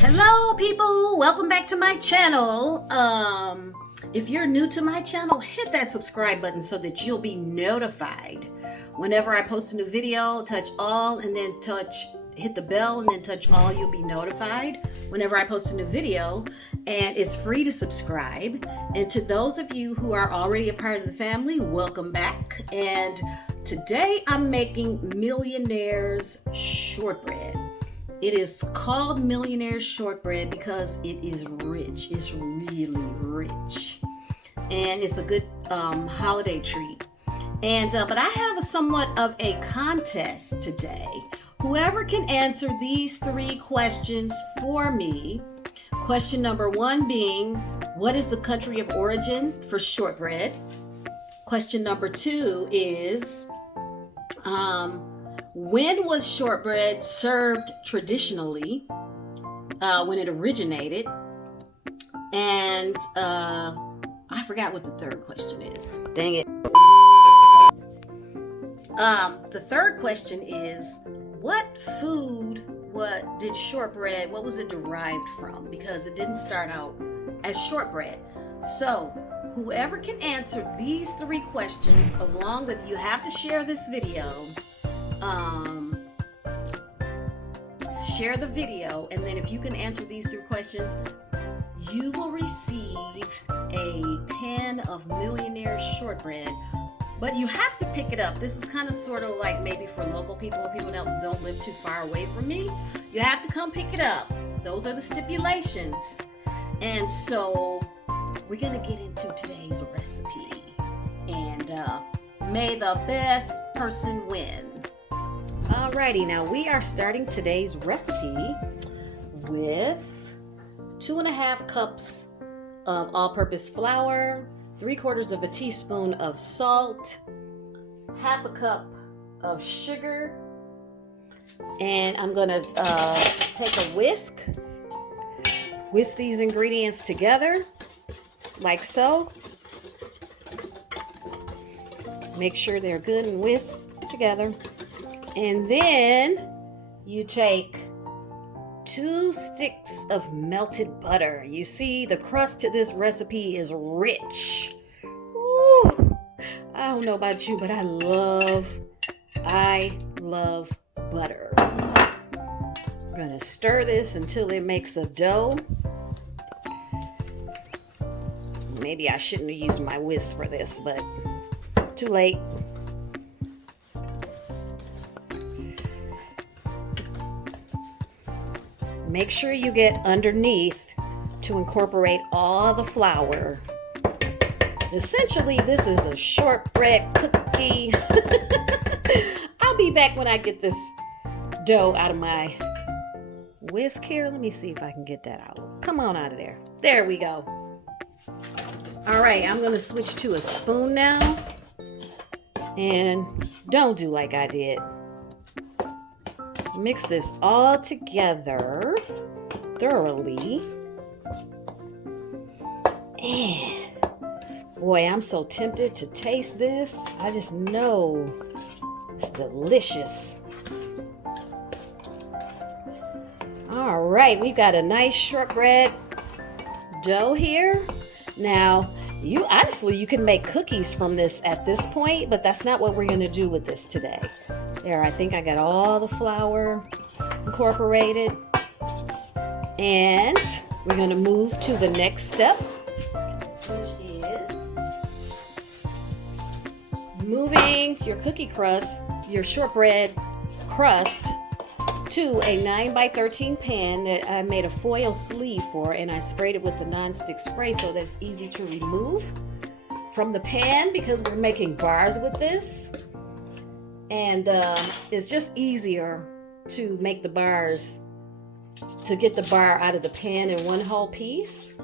Hello people, welcome back to my channel. If you're new to my channel, hit that subscribe button so that you'll be notified whenever I post a new video. Touch all and then hit the bell and then touch all. You'll be notified whenever I post a new video, and it's free to subscribe. And to those of you who are already a part of the family, welcome back. And today I'm making Millionaire's shortbread. It is called Millionaire shortbread because it is rich. It's really rich, and it's a good holiday treat. And but I have somewhat of a contest today. Whoever can answer these three questions for me. Question number one being, what is the country of origin for shortbread? Question number two is, when was shortbread served traditionally, when it originated? And I forgot what the third question is. Dang it. The third question is, what was it derived from? Because it didn't start out as shortbread. So whoever can answer these three questions, along with, you have to share this video. Share the video, and then if you can answer these three questions, you will receive a pan of Millionaire shortbread. But you have to pick it up. This is kind of sort of like maybe for local people that don't live too far away from me. You have to come pick it up. Those are the stipulations. And so we're gonna get into today's recipe, and may the best person win. Alrighty, now we are starting today's recipe with 2.5 cups of all-purpose flour, 3/4 of a teaspoon of salt, 1/2 cup of sugar, and I'm gonna take a whisk these ingredients together like so. Make sure they're good and whisked together. And then you take 2 sticks of melted butter. You see, the crust to this recipe is rich. Ooh, I don't know about you, but I love butter. I'm gonna stir this until it makes a dough. Maybe I shouldn't have used my whisk for this, but too late. Make sure you get underneath to incorporate all the flour. Essentially, this is a shortbread cookie. I'll be back when I get this dough out of my whisk here. Let me see if I can get that out. Come on out of there. There we go. All right, I'm gonna switch to a spoon now. And don't do like I did. Mix this all together thoroughly. And boy, I'm so tempted to taste this. I just know it's delicious. All right, we've got a nice shortbread dough here. Now, you can make cookies from this at this point, but that's not what we're going to do with this today. There, I think I got all the flour incorporated. And we're going to move to the next step, which is moving your cookie crust, your shortbread crust, to a 9x13 pan that I made a foil sleeve for, and I sprayed it with the non-stick spray so that it's easy to remove from the pan because we're making bars with this. And it's just easier to make the bars, to get the bar out of the pan in one whole piece.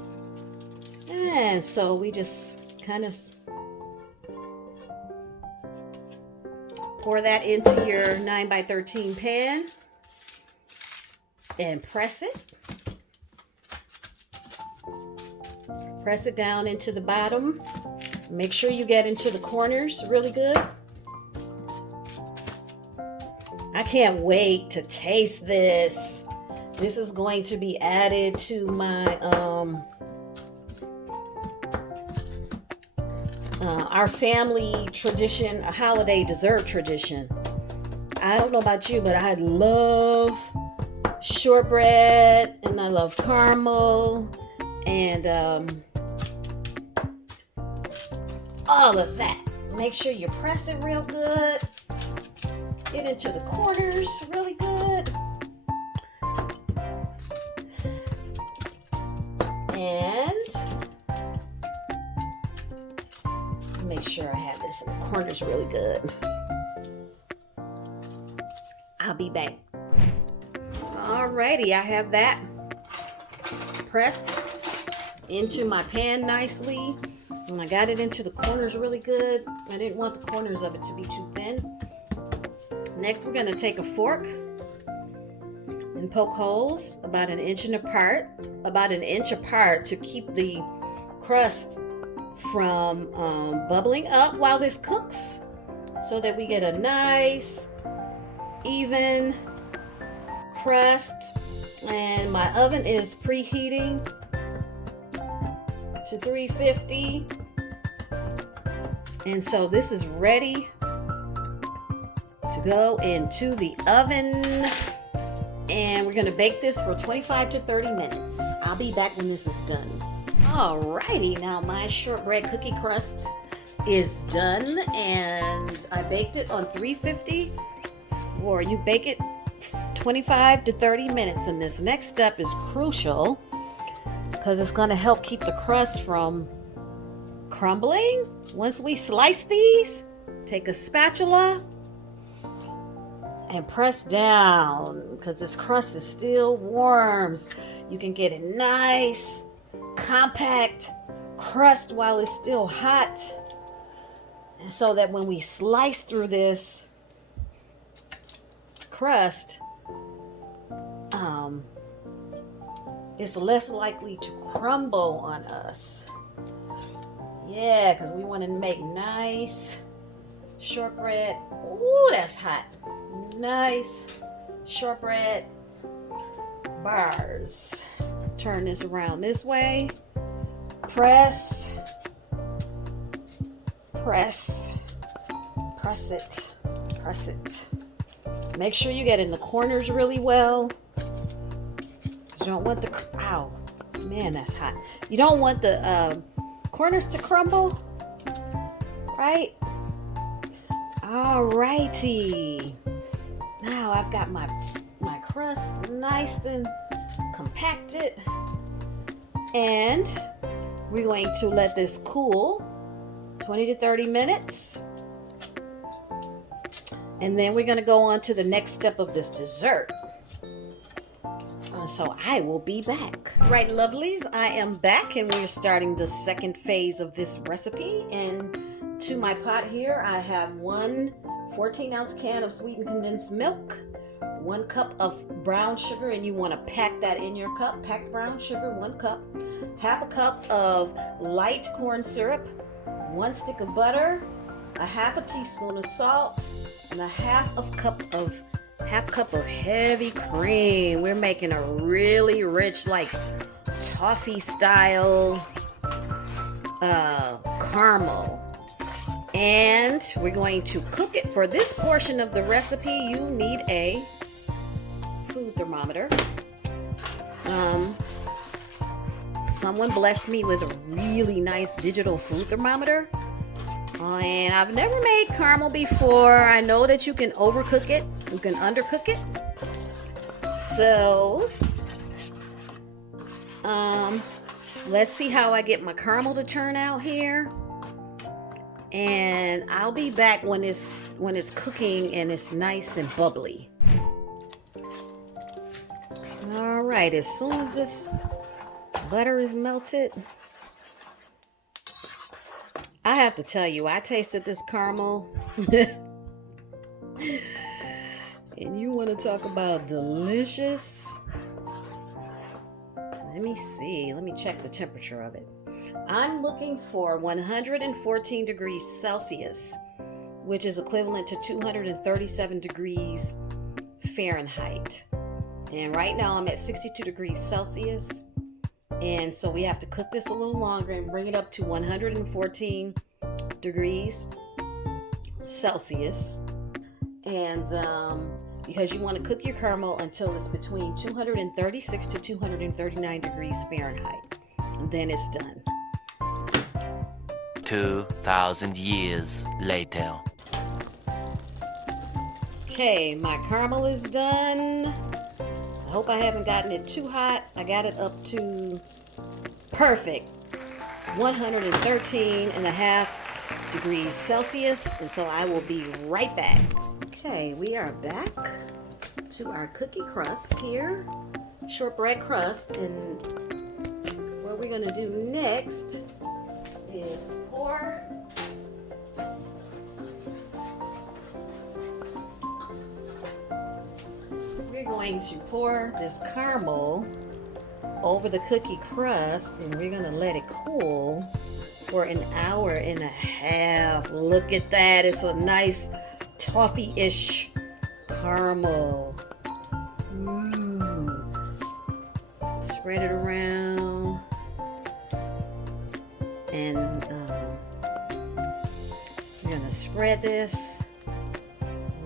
And so we just kind of pour that into your 9x13 pan and press it. Press it down into the bottom. Make sure you get into the corners really good. I can't wait to taste this. This is going to be added to my our family tradition, a holiday dessert tradition. I don't know about you, but I love shortbread and I love caramel and all of that. Make sure you press it real good. Get into the corners really good. And make sure I have this in the corners really good. I'll be back. Alrighty, I have that pressed into my pan nicely. And I got it into the corners really good. I didn't want the corners of it to be too thin. Next, we're going to take a fork and poke holes about an inch apart to keep the crust from bubbling up while this cooks, so that we get a nice even crust. And my oven is preheating to 350, and so this is ready to go into the oven, and we're going to bake this for 25 to 30 minutes. I'll be back when this is done. Alrighty, now my shortbread cookie crust is done, and I baked it on 350 for you bake it 25 to 30 minutes. And this next step is crucial because it's going to help keep the crust from crumbling. Once we slice these, take a spatula and press down, because this crust is still warm. You can get a nice compact crust while it's still hot, and so that when we slice through this crust, it's less likely to crumble on us. Yeah, because we want to make nice shortbread. Ooh, that's hot. Nice shortbread bars. Turn this around this way. Press it. Make sure you get in the corners really well. You don't want the, ow, man, that's hot. You don't want the corners to crumble, right? Alrighty. Now I've got my crust nice and compacted, and we're going to let this cool 20 to 30 minutes, and then we're going to go on to the next step of this dessert. So I will be back. Right, lovelies, I am back, and we're starting the second phase of this recipe. And to my pot here, I have one 14-ounce can of sweetened condensed milk, 1 cup of brown sugar, and you want to pack that in your cup. Packed brown sugar, 1 cup. Half a cup of light corn syrup, 1 stick of butter, a half a teaspoon of salt, and a half cup of heavy cream. We're making a really rich, like toffee style caramel. And we're going to cook it. For this portion of the recipe, you need a food thermometer. Someone blessed me with a really nice digital food thermometer. And I've never made caramel before. I know that you can overcook it, you can undercook it. So, let's see how I get my caramel to turn out here. And I'll be back when it's cooking and it's nice and bubbly. All right, as soon as this butter is melted, I have to tell you, I tasted this caramel. And you want to talk about delicious? Let me see. Let me check the temperature of it. I'm looking for 114 degrees Celsius, which is equivalent to 237 degrees Fahrenheit. And right now I'm at 62 degrees Celsius. And so we have to cook this a little longer and bring it up to 114 degrees Celsius. And because you want to cook your caramel until it's between 236 to 239 degrees Fahrenheit. And then it's done. 2,000 years later. Okay, my caramel is done. I hope I haven't gotten it too hot. I got it up to perfect 113.5 degrees Celsius. And so I will be right back. Okay, we are back to our cookie crust here. Shortbread crust. And what we're going to do next is pour going to pour this caramel over the cookie crust, and we're going to let it cool for an hour and a half. Look at that. It's a nice toffee-ish caramel. Ooh. Spread it around. And we're going to spread this.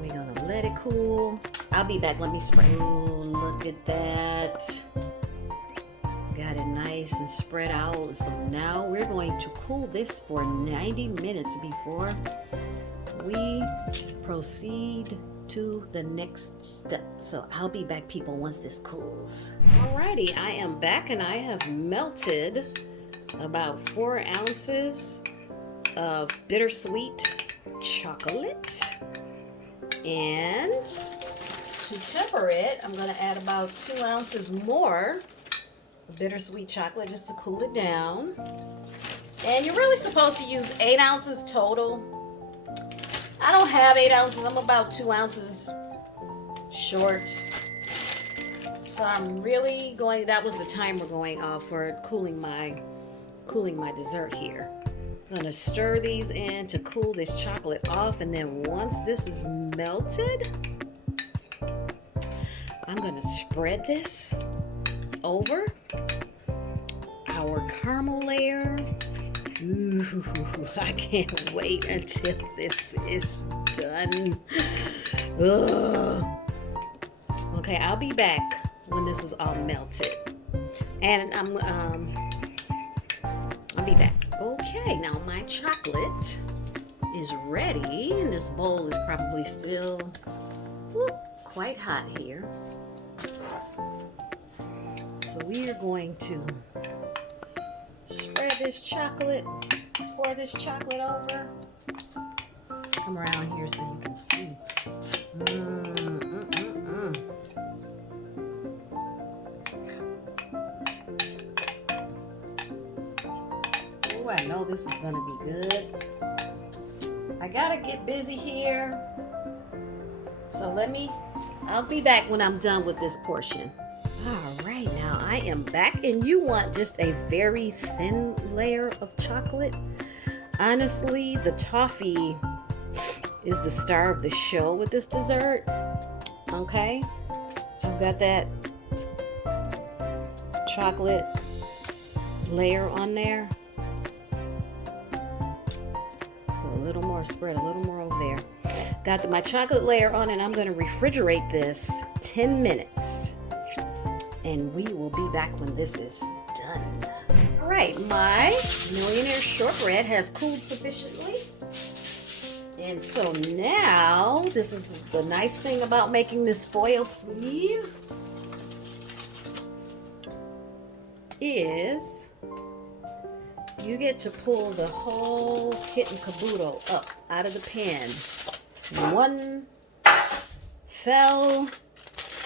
We're going to let it cool. I'll be back. Let me spread. Ooh, look at that. Got it nice and spread out. So now we're going to cool this for 90 minutes before we proceed to the next step. So I'll be back, people, once this cools. Alrighty, I am back and I have melted about 4 ounces of bittersweet chocolate. And to temper it, I'm going to add about 2 ounces more of bittersweet chocolate just to cool it down. And you're really supposed to use 8 ounces total. I don't have 8 ounces. I'm about 2 ounces short. So I'm really going, that was the timer going off for cooling my dessert here. I'm going to stir these in to cool this chocolate off, and then once this is melted, I'm going to spread this over our caramel layer. Ooh, I can't wait until this is done. Ugh. Okay, I'll be back when this is all melted. And I'll be back. Okay, now my chocolate is ready, and this bowl is probably still quite hot here. So we are going to spread this chocolate, pour this chocolate over. Come around here so you can see. Oh, I know this is gonna be good. I gotta get busy here. So I'll be back when I'm done with this portion. All right, now I am back, and you want just a very thin layer of chocolate. Honestly, the toffee is the star of the show with this dessert. Okay, I've got that chocolate layer on there. Put a little more, spread a little more over there. Got my chocolate layer on, and I'm going to refrigerate this 10 minutes. And we will be back when this is done. All right, my Millionaire Shortbread has cooled sufficiently. And so now, this is the nice thing about making this foil sleeve, is you get to pull the whole kit and caboodle up out of the pan. One fell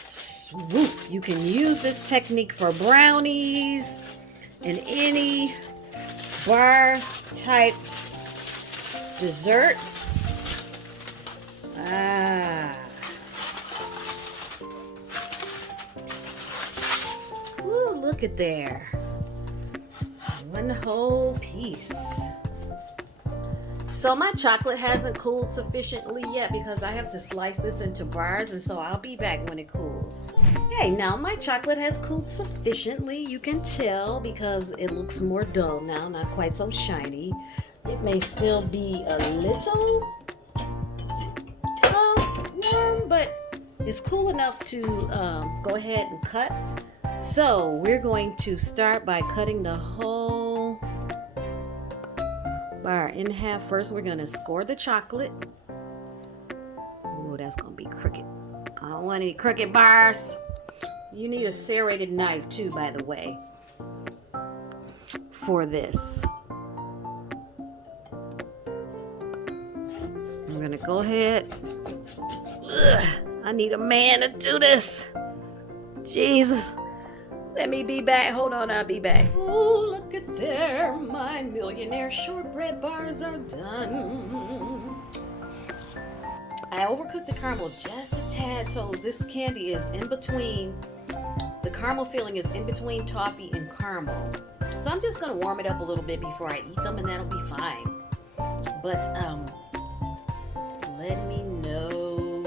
swoop. You can use this technique for brownies and any bar type dessert. Ooh, look at there. One whole piece. So my chocolate hasn't cooled sufficiently yet because I have to slice this into bars, and so I'll be back when it cools. Okay, now my chocolate has cooled sufficiently. You can tell because it looks more dull now, not quite so shiny. It may still be a little warm, but it's cool enough to go ahead and cut. So we're going to start by cutting the whole bar in half. First, we're going to score the chocolate. Oh, that's going to be crooked. I don't want any crooked bars. You need a serrated knife too, by the way, for this. I'm going to go ahead. Ugh, I need a man to do this. Jesus. Let me be back. Hold on, I'll be back. Oh, look at there. My Millionaire shortbread bars are done. I overcooked the caramel just a tad, so this candy is in between. The caramel filling is in between toffee and caramel. So I'm just gonna warm it up a little bit before I eat them, and that'll be fine. But let me know.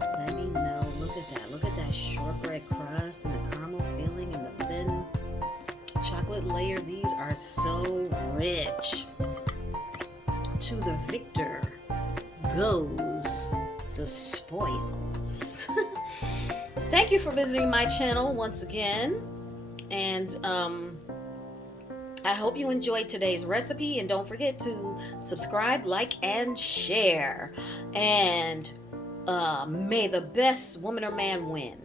Let me know. Look at that. Look at that shortbread crust and the caramel filling and the thin chocolate layer. These are so rich. To the victor goes the spoils. Thank you for visiting my channel once again, and I hope you enjoyed today's recipe, and don't forget to subscribe, like, and share, and may the best woman or man win.